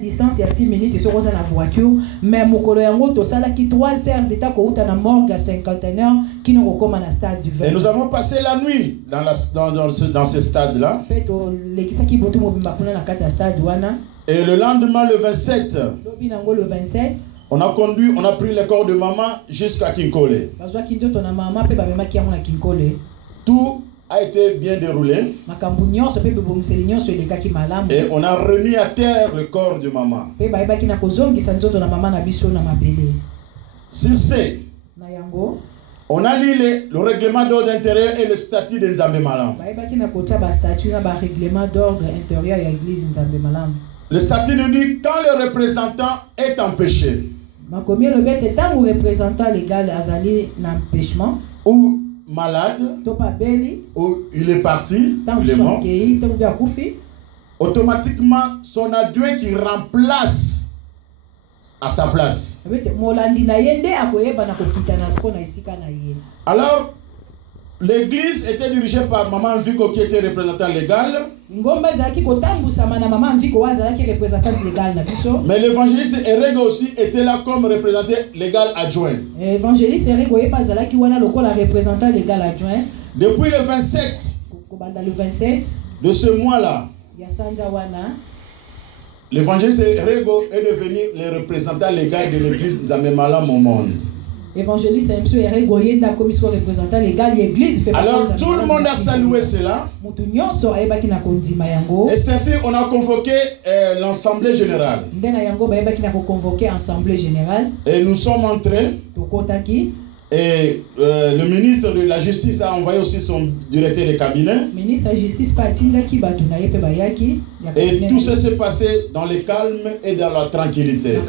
distance il y a 6 minutes sur la voiture mais mokolo yango to sala ki 3 heures d'état ko uta na morgue à 51 qui nous recommande à stade du 20. Et nous avons passé la nuit dans ce stade là. Et le lendemain le 27 on a pris le corps de maman jusqu'à Kinkole. Tout a été bien déroulé. Et on a remis à terre le corps de maman. Sur ce, on a lu le règlement d'ordre intérieur et le statut de Nzambe Malam. Le statut nous dit quand le représentant est en péché ou malade, ou il est parti, il est mort, automatiquement son adjoint qui remplace à sa place. Alors, l'église était dirigée par Maman Viko qui était représentant légal. Mais l'évangéliste Erego aussi était là comme représentant légal adjoint. Depuis le 27 de ce mois-là, l'évangéliste Erego est devenu le représentant légal de l'église Nzambe Malam au monde. Évangéliste Erego yenda commission représentant légal l'église fait. Alors tout le monde a salué cela. Et c'est ainsi on a convoqué l'assemblée générale. Et nous sommes entrés. Et le ministre de la Justice a envoyé aussi son directeur de cabinet. Et tout ça s'est passé dans le calme et dans la tranquillité.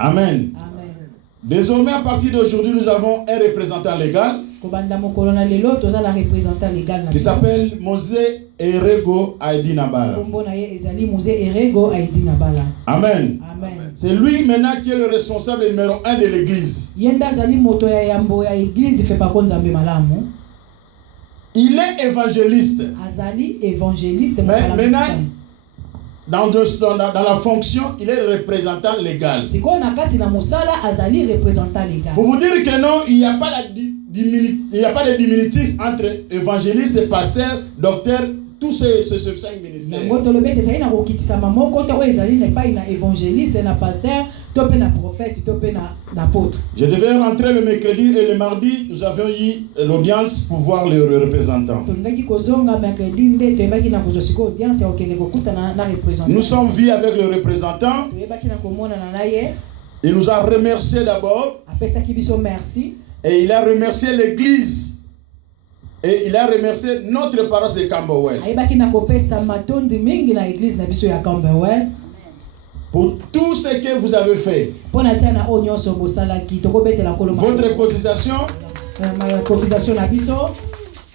Amen. Désormais, à partir d'aujourd'hui, nous avons un représentant légal qui s'appelle Mosé Erego Aidinabala. Amen. C'est lui maintenant qui est le responsable numéro 1 de l'église. Il est évangéliste. Mais maintenant, dans la fonction, il est représentant légal. Pour vous dire que non, il n'y a pas de diminutif entre évangéliste, pasteur, docteur, tous ces 5 ministères. Je devais rentrer le mercredi et le mardi, nous avions eu l'audience pour voir le représentant. Nous sommes vus avec le représentant. Il nous a remercié d'abord. Et il a remercié l'église. Et il a remercié notre paroisse de Camberwell pour tout ce que vous avez fait. Votre cotisation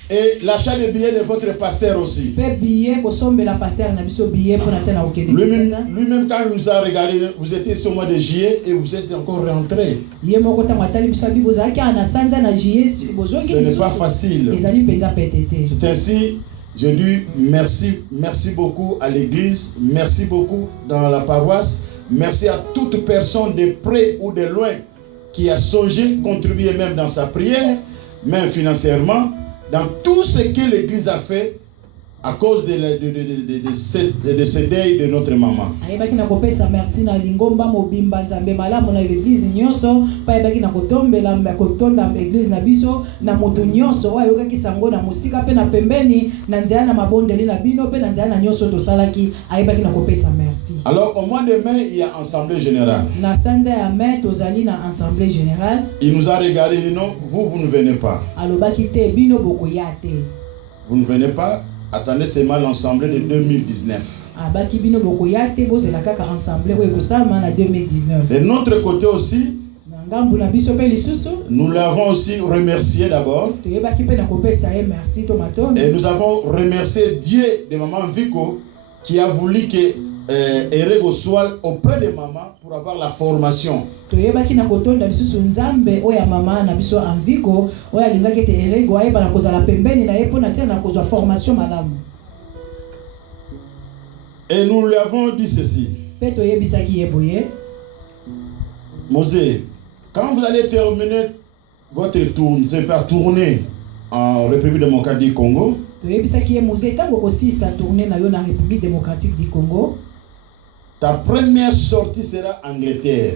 et l'achat de billets de votre pasteur aussi. Lui-même quand il nous a regardé, vous étiez sur le mois de juillet et vous êtes encore rentré. Ce n'est pas facile. C'est ainsi, je dis merci beaucoup à l'église, merci beaucoup dans la paroisse, merci à toute personne de près ou de loin qui a songé, contribué même dans sa prière, même financièrement, dans tout ce que l'église a fait à cause de ce deuil de notre maman. Alors au mois de mai, il y a assemblée générale. Il nous a regardé et dit non, vous ne venez pas. Vous ne venez pas. Attendez seulement l'assemblée de 2019. De notre côté aussi, nous l'avons aussi remercié d'abord. Et nous avons remercié Dieu de Maman Viko qui a voulu que Erego soit auprès de maman pour avoir la formation. Et nous lui avons dit ceci. Mosée, quand vous allez terminer votre tournée en République démocratique du Congo, ta première sortie sera Angleterre.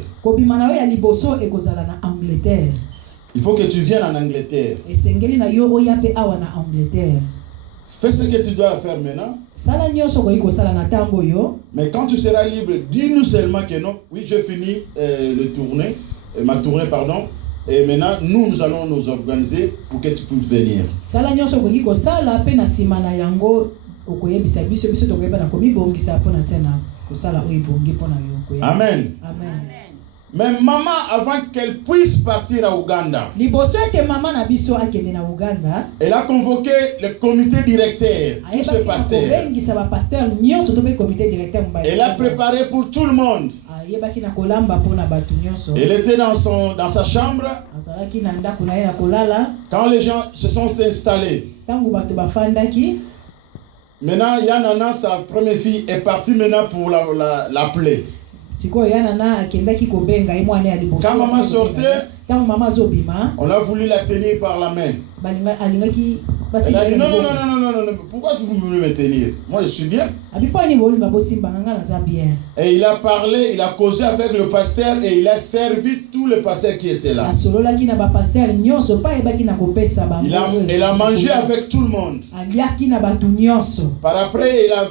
Il faut que tu viennes en Angleterre. Fais ce que tu dois faire maintenant. Mais quand tu seras libre, dis-nous seulement que non. Oui, j'ai fini ma tournée, pardon. Et maintenant, nous allons nous organiser pour que tu puisses venir. Amen. Amen. Mais maman, avant qu'elle puisse partir à Ouganda, elle a convoqué le comité directeur, tous ces pasteurs. Elle a préparé pour tout le monde. Elle était dans sa chambre. Quand les gens se sont installés, maintenant, Yanana, sa première fille, est partie maintenant pour l'appeler. Quand maman sortait, on a voulu la tenir par la main. Elle a dit non, pourquoi vous voulez me tenir? Moi je suis bien. Et il a parlé, il a causé avec le pasteur et il a servi tous les pasteurs qui étaient là. Il a mangé avec tout le monde. Par après, il a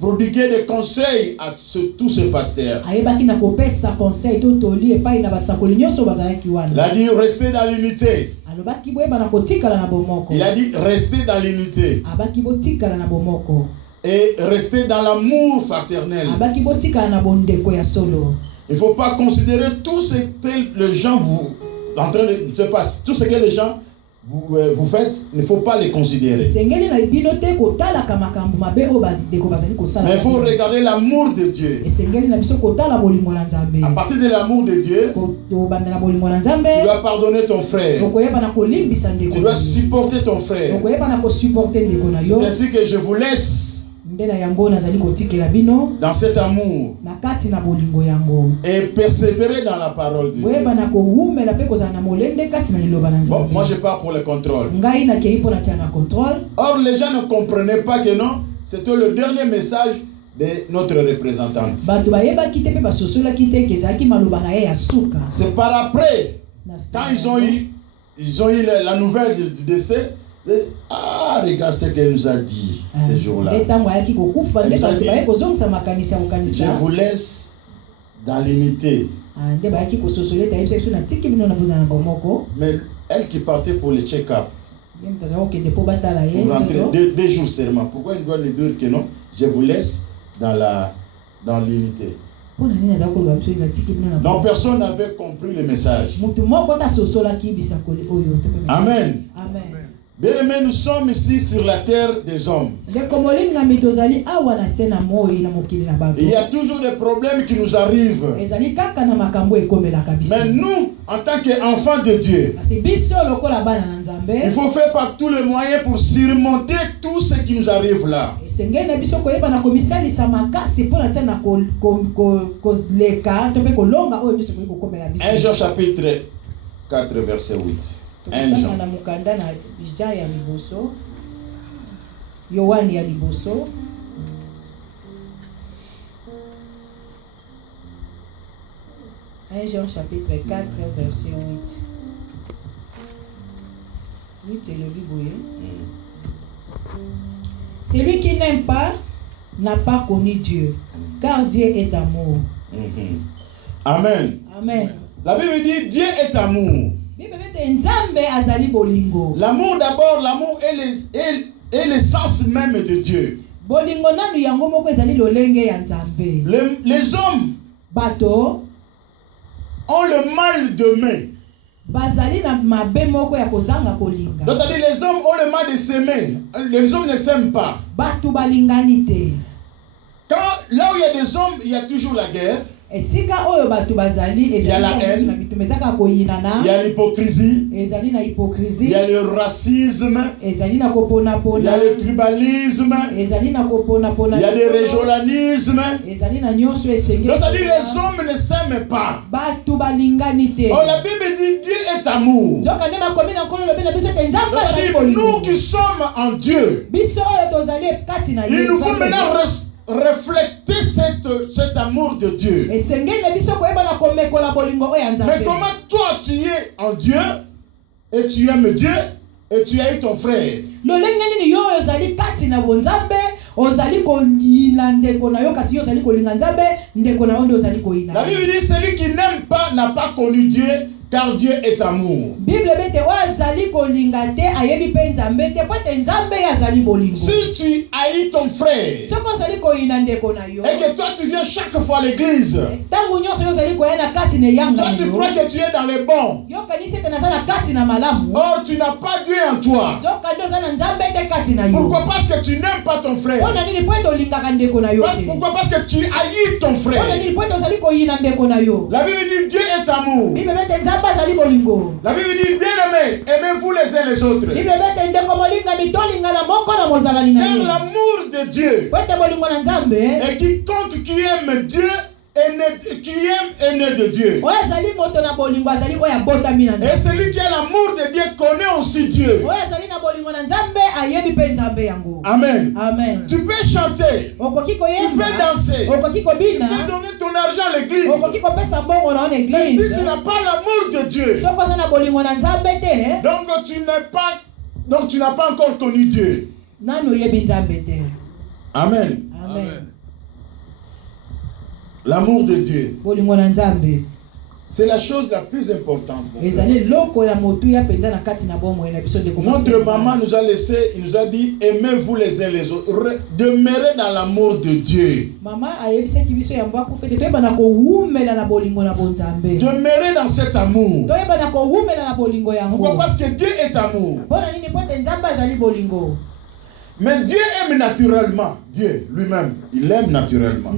prodiguer des conseils à tous ces pasteurs. Il a dit restez dans l'unité. Il a dit restez dans l'unité. Et restez dans l'amour fraternel. Il ne faut pas considérer tout ce que les gens tout ce que les gens vous faites, il ne faut pas les considérer. Mais il faut regarder l'amour de Dieu. À partir de l'amour de Dieu, tu dois pardonner ton frère. Tu dois supporter ton frère. C'est ainsi que je vous laisse dans cet amour et persévérer dans la parole de Dieu. Bon, moi je pars pour le contrôle. Or les gens ne comprenaient pas que non, c'était le dernier message de notre représentante. C'est par après, quand ils ont eu la nouvelle du décès. Ah, regarde ce qu'elle nous a dit ces jours-là. Elle nous a dit, je vous laisse dans l'unité. Mais elle qui partait pour le check-up, pour rentrer 2 jours seulement, pourquoi il doit nous dire que non, je vous laisse dans l'unité? Donc personne n'avait compris le message. Amen. Amen. Bien aimé, nous sommes ici sur la terre des hommes. Il y a toujours des problèmes qui nous arrivent. Mais nous, en tant qu'enfants de Dieu, il faut faire par tous les moyens pour surmonter tout ce qui nous arrive là. 1 Jean chapitre 4 verset 8. 1 Jean. chapitre 4 verset 8. 8 est le Bible. Celui qui n'aime pas n'a pas connu Dieu, car Dieu est amour. Amen. Amen. La Bible dit Dieu est amour. L'amour d'abord, l'amour est l'essence même de Dieu. Les hommes ont le mal demain. C'est-à-dire les hommes ont le mal de s'aimer. Les hommes ne s'aiment pas. Quand là où il y a des hommes, il y a toujours la guerre. Il y a la haine, il y a l'hypocrisie, il y a le racisme, il y a le tribalisme, il y a le régionalisme. Donc ça dit les hommes ne s'aiment pas. Oh, la Bible dit Dieu est amour. Donc nous qui sommes en Dieu, il nous faut maintenant refléter cet amour de Dieu. Mais comment toi tu es en Dieu et tu aimes Dieu et tu aimes ton frère? La Bible dit celui qui n'aime pas n'a pas connu Dieu, car Dieu est amour. Si tu haïs ton frère et que toi tu viens chaque fois à l'église, toi tu crois que tu es dans les bons, or tu n'as pas Dieu en toi. Pourquoi? Parce que tu n'aimes pas ton frère. Pourquoi? Parce que tu haïs ton frère. La Bible dit Dieu est amour. La Bible dit bien aimés, aimez-vous les uns les autres. Car l'amour de Dieu, et quiconque qui aime Dieu qui aime est né de Dieu. Et celui qui a l'amour de Dieu connaît aussi Dieu. Amen. Amen. Tu peux chanter, tu peux danser, tu peux donner ton argent à l'église. Mais si tu n'as pas l'amour de Dieu, donc tu n'as pas encore connu Dieu. Amen. Amen. L'amour de Dieu, c'est la chose la plus importante. Notre maman nous a laissé, il nous a dit aimez-vous les uns les autres, demeurez dans l'amour de Dieu. Demeurez dans cet amour. Pourquoi? Parce que Dieu est amour. Mais Dieu aime naturellement. Dieu lui-même, il aime naturellement.